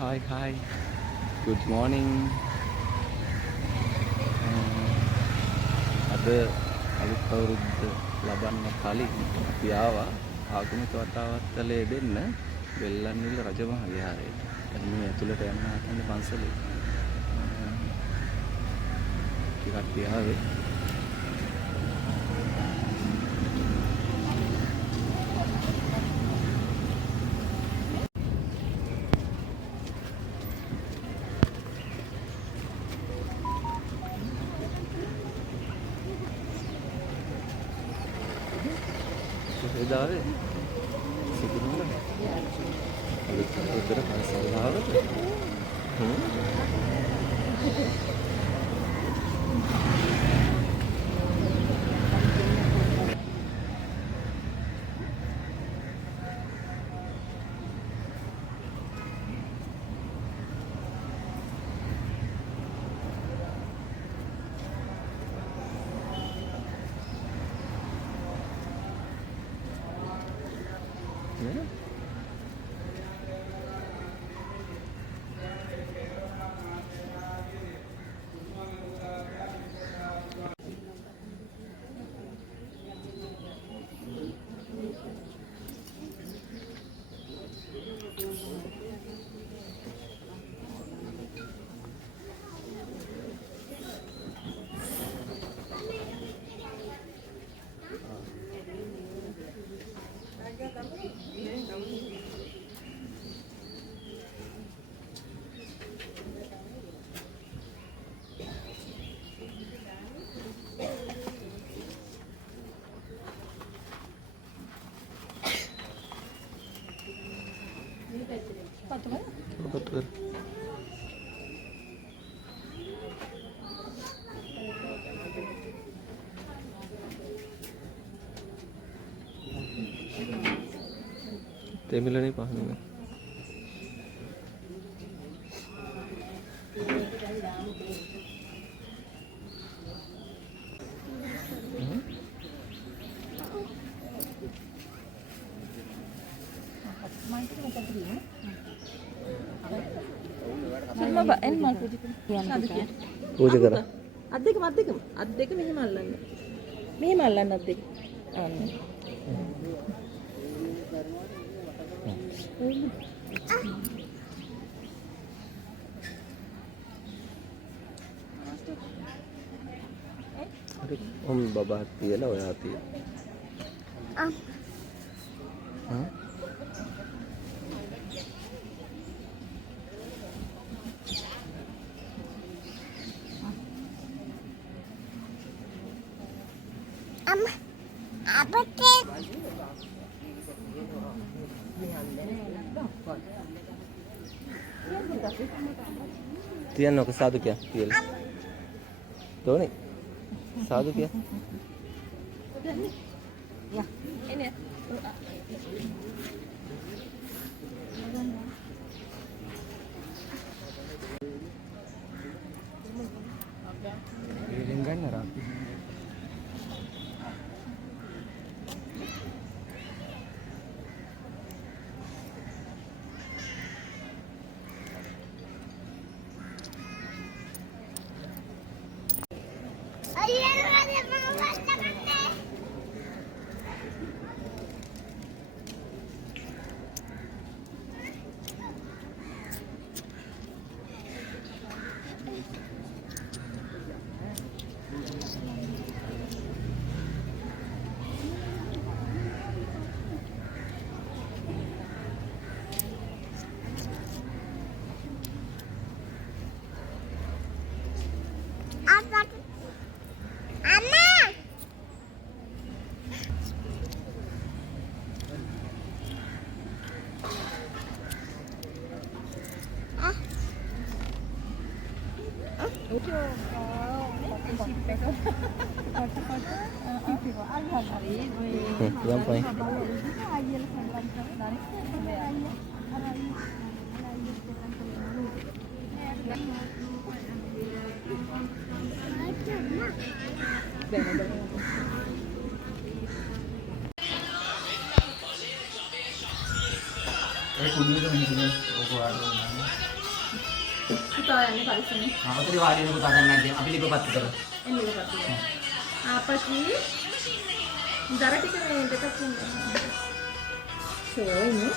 Hi. Good morning. අද අලුත් අවුරුද්ද ලබන්න කලින් අපි ආවා ආගමික වතාවත්තලේ දෙන්න වෙල්ලන්විල රජමහා විහාරයට. මේ ඇතුළට යන්න හදන පන්සලේ. ටිකක් ආවේ. එදාවේ සිදුනොල අලුත් අවුරුද්දට පන්සල් ආවද? Betul. Temila ni paham ni. पूजा करा අද්දක මෙහෙම අල්ලන්න අද්දක අන්න हम बाबा तियला होया आती है हाँ Tiyan ke sadu क्या तियल तो नहीं sadu क्या ya ini ya Ringgan rapi Gampang. පුතා යන්නේ පරිස්සමෙන්. අපිට වාඩි වෙන පුතා දැන් නැද්ද? අපි ලිපපත් කරලා. එන්නේ ඉවපත්. ආපස්සී දර ටික මේ දෙකක් තියෙනවා. සෝයිනේ.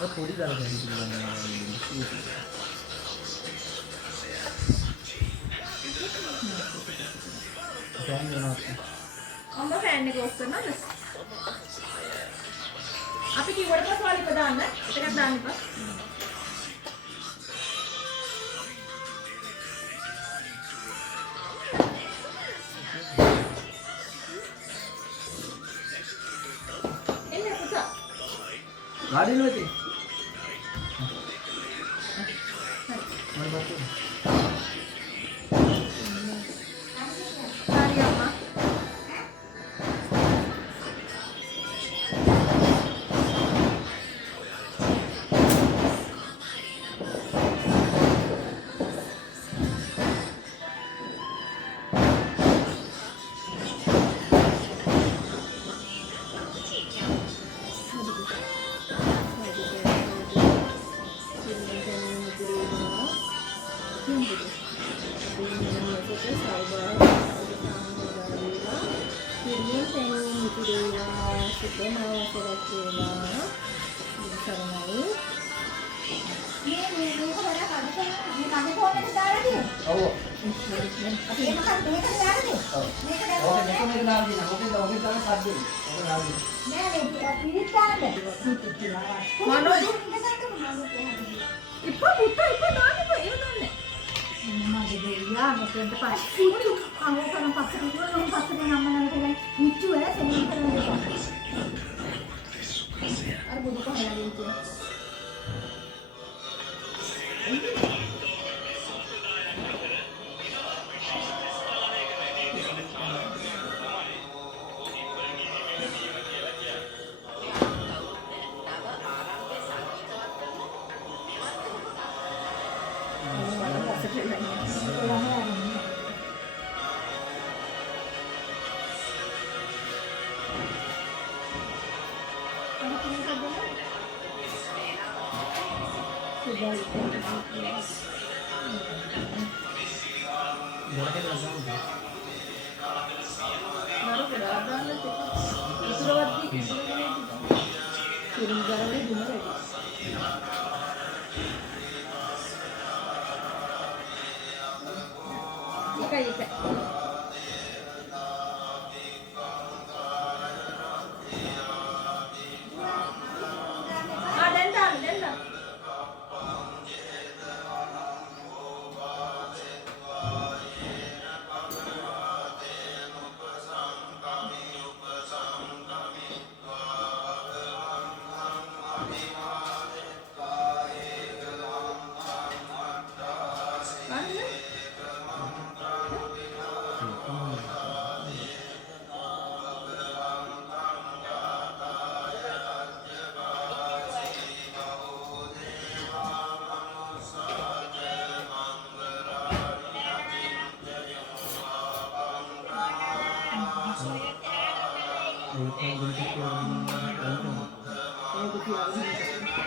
ඔය පොඩි දරකට ඉතිරිවන්න අම්ම ෆෑන් එක ඔෆ් කරනවද? අපි කිව්වට පස්සේ වලිප දාන්න. එකක් දාන්න එපා. එන්න පුතා. වාඩි වෙනවා ඉතින්. හරි අම්මා.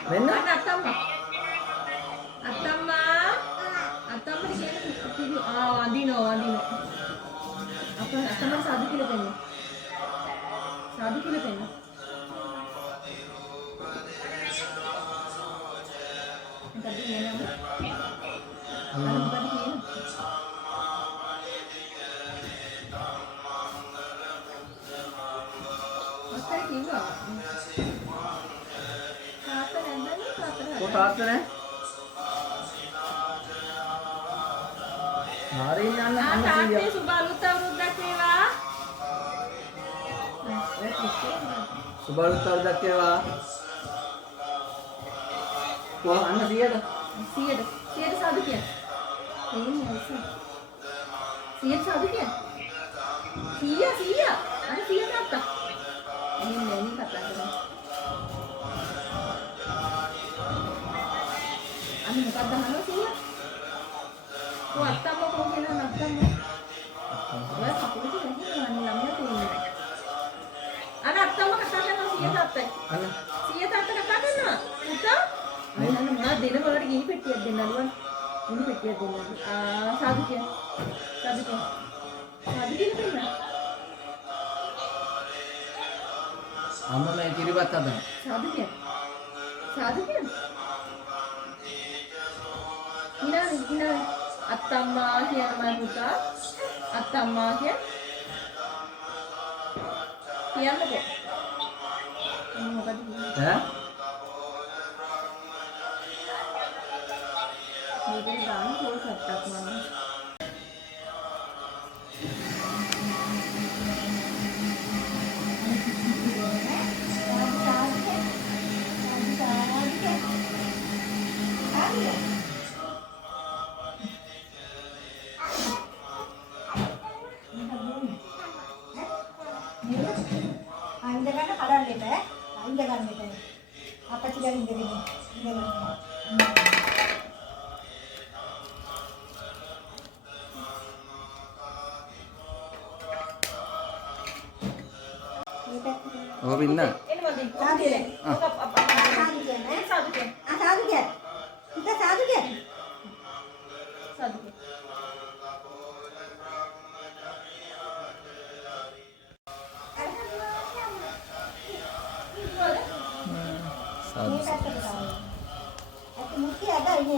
Benar? Atamba. Atamba. Atamba di sini. Ah, Andino. Apa? Atamba sadu kilo penny. Tadi ini apa? Tadi ini. Masih tinggal. තාත්ත නැහැ. හරි යන්න තාත්තේ සුබ අලුත් අවුරුද්දක් වේවා. සුබ අලුත් අවුරුද්දක් වේවා. කොහොම අන්න 100ට 100ට සාදු කියන්න. එන්නේ නැසෙ. 100ට සාදු කියන්න. 100 අර 100 තාත්තා. එන්නේ නේ කතා කරන්නේ. Ano, nagkadahan na sila. Atamba ko kailan, atamba. සාදු කියන. සාදු කියන. සාදු කියන. අම්මා මේ කිරිබත් හදනවා. සාදු කියන. සාදු කියන. හිනා අත්තම්මා කියන මයි පුතා. අත්තම්මා කියන්නකෝ. මොකද කියන්නේ? ඈ? මේකේ දාන්න පොල් කට්ටක් මම. Oh Binna. Ini mandi. Sadu ya. Apa? Sadu ya. Sadu ya. Sadu ya. Kita sadu ya. Sadu ya. Sadu. Aku mungkin ada ini.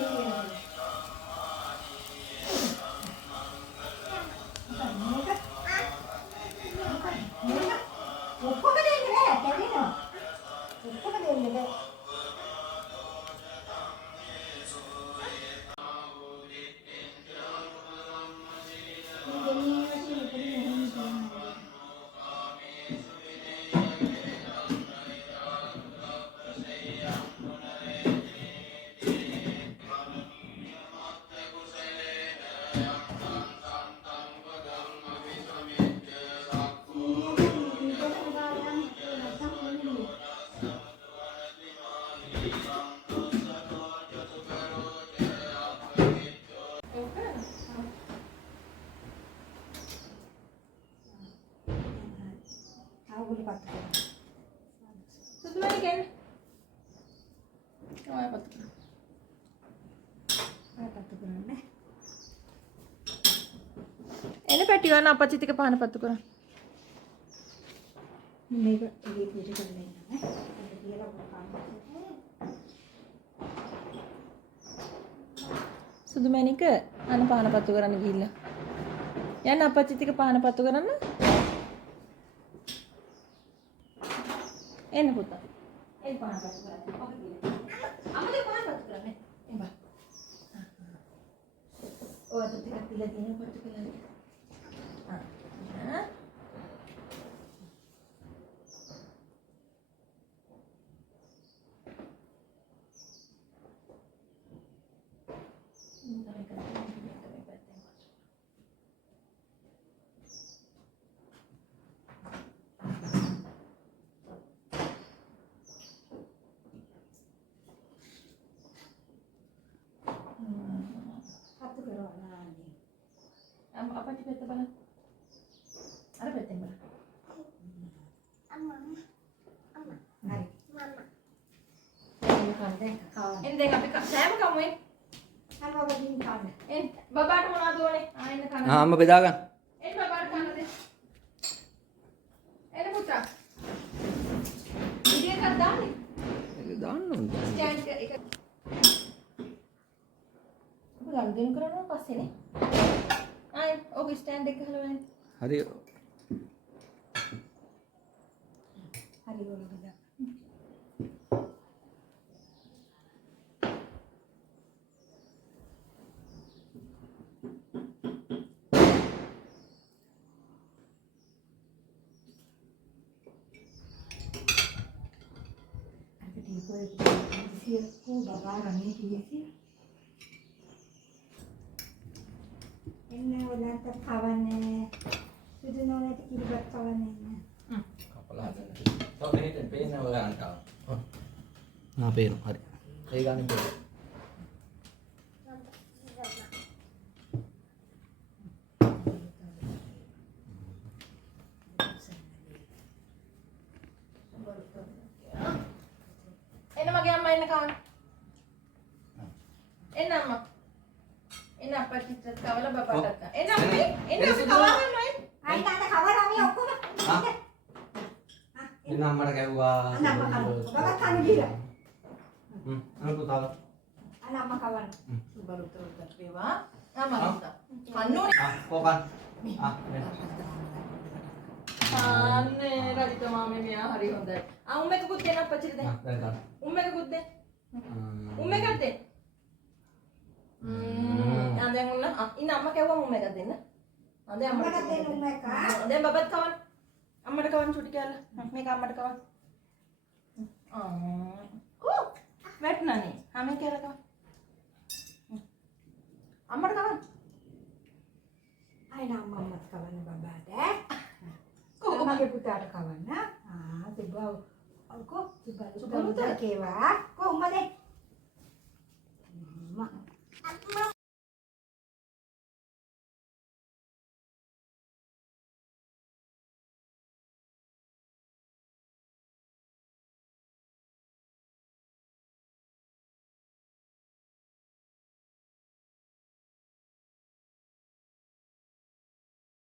Ini පැටිවන අපච්චි ටික පහන පත්තු කරා. මේක ඉලි පිට කරලා ඉන්නවා නේ. ඒක කියලා සුදු මැණික අන පහන පත්තු කරන්න ගිහිල්ලා. යන්න අපච්චි ටික පහන පත්තු කරන්න. එන්න පුතා. එන්න පහන පත්තු කරන්න. ඔක කියලා. අම්මගේ පහන පත්තු කරන්න. එන්න බා. ඔය ටික තියලා තියෙන පත්තු කරන්න. Apa di peta balap? Ada peta balap? Mari. Ini tapi saya mau kamu ini. Ini bapak ada mau nado nih. Ini kan. ආ අම්මා බෙදාගන්න. Ini bapak ada kan deh. Ini putra. Ini kan dah nih. ඒක දාන්න ඕනේ. Stand එක. අපි ගනුදෙනු කරනවා පස්සේ නේ. ආයි ඔක ස්ටෑන්ඩ් එක ගහලා බලන්න. හරි. හරි වලද. Aku bawa rani kiri. Ini udah terkawannya. Sudah nolak kiri buat kawannya. කපලා හදන්න. තව කෙනෙක්ට පේන්නව ගන්නට ආවා. ආ පේනවා. හරි. ඒ ගන්න පේනවා. Enak magi amma enak kawan. Enak amma. Enak කවල බබාට එන්න අපි කවන්න නයි අයි තාත්තා කවරා මේ ඔක්කොම එන්න අම්මට කැව්වා බබා කන්න දීලා අර පුතාව අම්මා කවන්න බල උත්තර වේවා අම්මා කන්නෝනේ කොකන් අනේ රජිත මාමේ මෙයා හරි හොඳයි උම්මෙකුත් දෙන්න අපච්චිට දෙන්න දැන් ගන්න උම්මෙකුත් දෙන්න උම්මෙකුත් දෙන්න දැන් උන්න ඉන්න අම්මා කැව්වා උම්මෙකුත් දෙන්න දැන් අම්මට දෙන්න උම්මෙක් දැන් බබත් කවන්න අම්මට කවන්න චුටි කෑල්ල මේක අම්මට කවන්න වැටුණානේ හැම කෑල්ල කවන්න අම්මට කවන්න අයි නම් අම්මත් කවන්න බබාට මගේ පුතාට කවන්න තිබ්බා අල්කෝ තිබ්බා කේවා කොහොමද